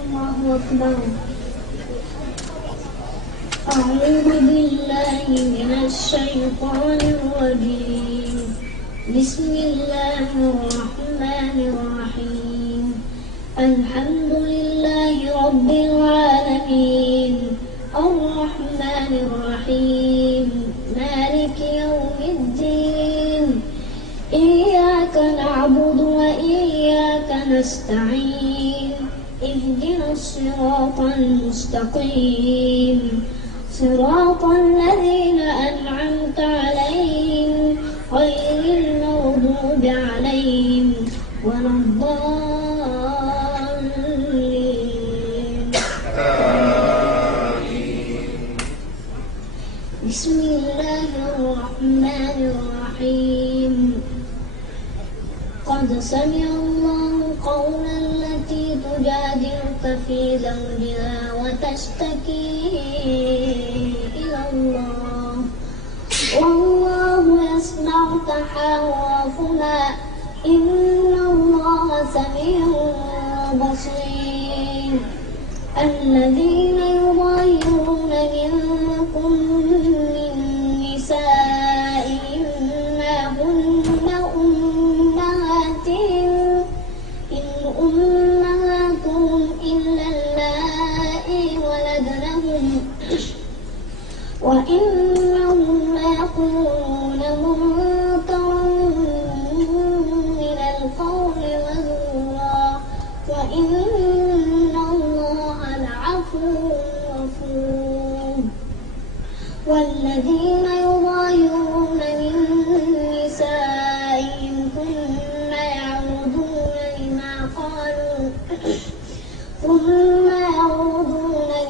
الله أكبر. أعوذ بالله من الشيطان الرجيم. بسم الله الرحمن الرحيم. الحمد لله رب العالمين الرحمن الرحيم مالك يوم الدين. إياك نعبد وإياك نستعين. اهدنا الصراط المستقيم صراط الذين أنعمت عليهم غير المغضوب عليهم ولا الضالين. بسم الله الرحمن الرحيم. قد سمع الله قول التي تجادلك في زوجها وتشتكي إلى الله والله يسمع تحاوركما إن الله سميع بصير. الذين يظاهرون منكم من نسائهم ما هن أمهاتهم إن أمهاتهم إلا اللائي ولدنهم وإنهم ليقولون منكرا من القول وزورا وإن الله لعفو غفور. والذين يظاهرون من نسائهم ثم يعودون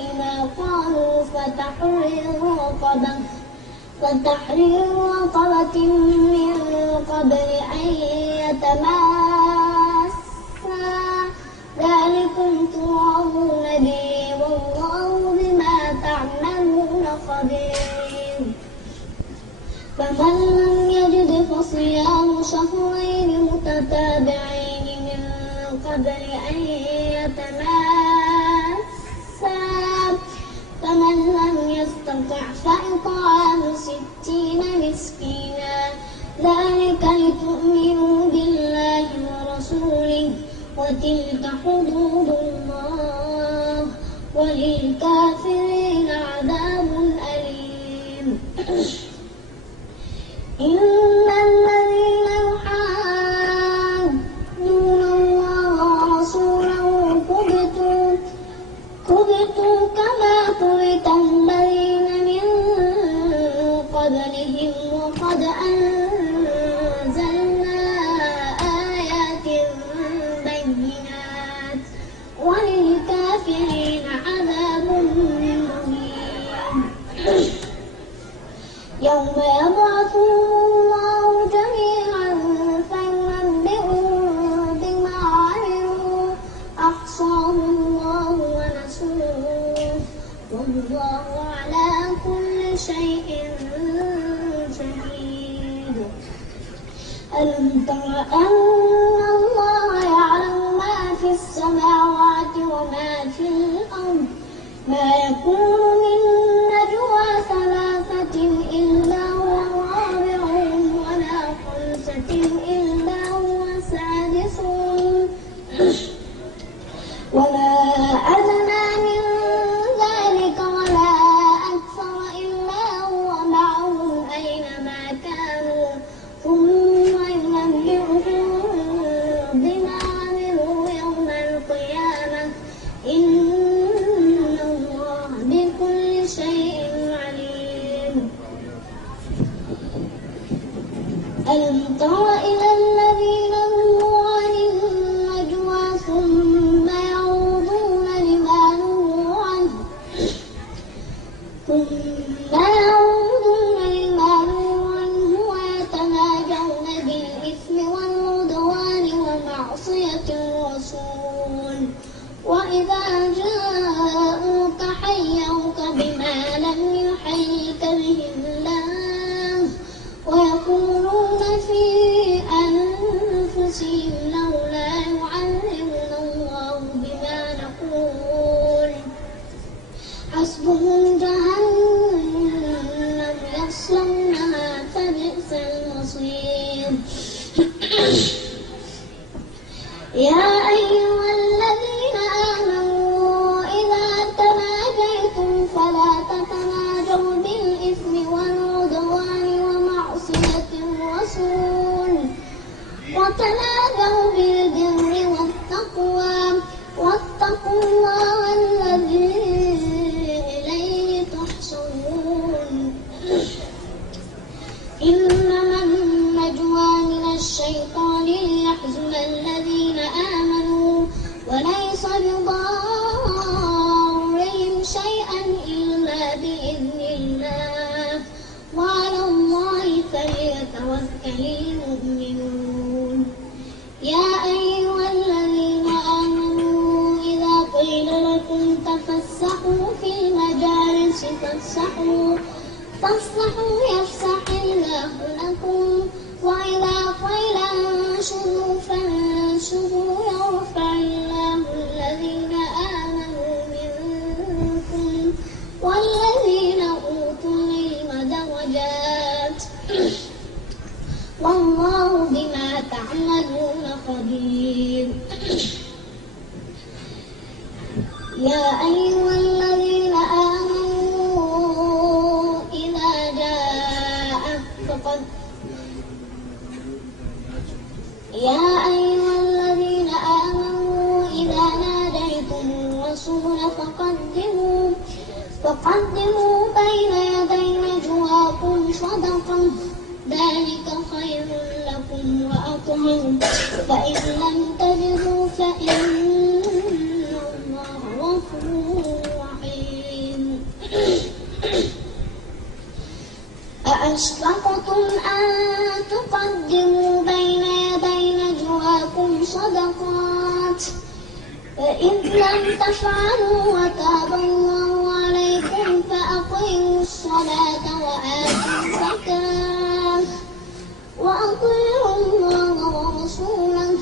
لما قالوا فتحرير رقبة من قبل أن يتماسا ذلكم توعظون به والله بما تعملون خبير. فمن لم يجد فصيام شهرين متتابعين من قبل أن يتماسا فمن لم يستطع فإطعام 60 مسكينا ذلك لتؤمنوا بالله ورسوله وتلك حدود الله وللكافرين عذاب أليم. إن الذين يحادون الله ورسوله كبتوا كما كبت الذين من قبلهم وقد أنزلنا آيات بينات وللكافرين عذاب مهين. يوم يبعثهم الله جميعا فينبئهم بما عملوا أحصاه الله ونسوه والله على كل شيء شهيد. ألم تر أن الله يعلم ما في السماوات وما في الأرض ما يكون من نجوى ثلاثة إلا هو رابعهم ولا خمسة إلا هو سادسهم ولا أدنى من ذلك ولا أكثر إلا هو معهم أينما كانوا ثم ينبئهم بما عملوا يوم القيامة إن الله بكل شيء عليم. ألم تر إلى الذين نهوا عن النجوى ثم يعودون لما نهوا عنه ويتناجون بالإثم والعدوان ومعصية الرسول وإذا جاءوك حيوك بما لم يحيك به الله ويقولون في أنفسهم لولا يعلمنا الله بما نقول واتقوا الله الذي إليه تحشرون إنما النجوى من الشيطان ليحزن الذين آمنوا وليس بضارهم شيئا إلا بإذن الله وعلى الله فليتوكل المؤمنون يا أيها الذين آمنوا إذا قيل لكم تفسحوا في المجالس فافسحوا يفسح الله لكم وإذا قيل انشروا فانشروا يرفع الله الذين آمنوا منكم والذين أوتوا العلم درجات والله بما تعملون خبير يا أيها الذين آمنوا إذا ناديتم الرسول فقدموا بين يدي نجواكم صدقة ذلك خير لكم وأطهر فإن لم تجدوا فإن الله غفور رحيم أأشفقتم أن تقدموا بين يدي نجواكم صدقات فإذ لم تفعلوا وتاب الله عليكم فأقيموا الصلاة وآتوا الزكاة وأطيعوا الله ورسوله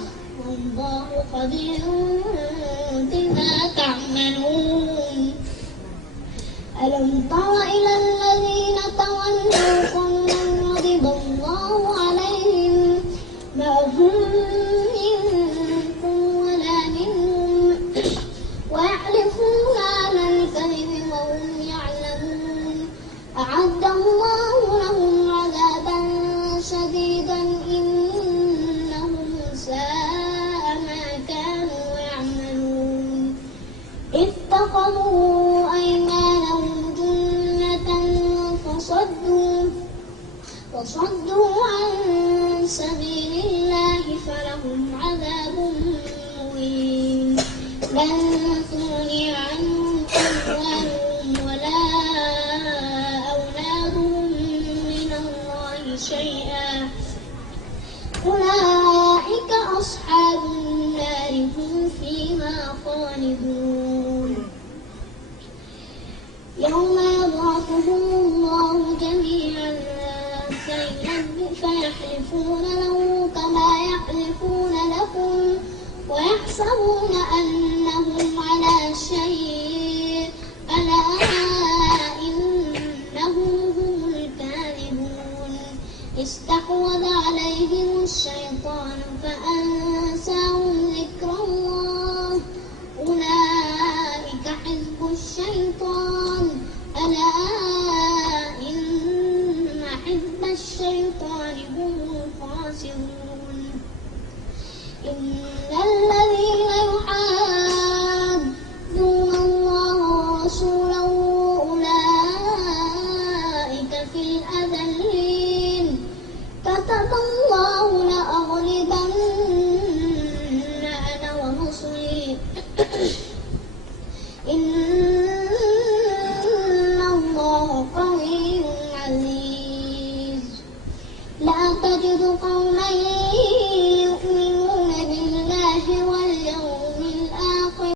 والله خبير بما تعملون ألم تر إلى الذين تولوا قوما غضب الله عليهم ما هم منكم ولا منهم ويحلفون على الكذب وهم يعلمون أعد الله لهم عذابا شديدا إنهم ساء ما كانوا يعملون اتخذوا أيمانهم جنة فصدوا عن سبيل الله فلهم عذاب مهين لن تغني عنهم أموالهم ولا أولادهم من الله شيئا أولئك أصحاب النار هم فيها خالدون يوم يبعثهم الله جميعا فيحلفون له كما يحلفون لكم ويحسبون أنهم على شيء ألا إنهم هم الكاذبون استحوذ عليهم الشيطان فأنساهم ذكر الله أولئك حزب الشيطان ألا إن حزب الشيطان هم الخاسرون إن الذين يحادون الله ورسوله أولئك في الأذلين كتب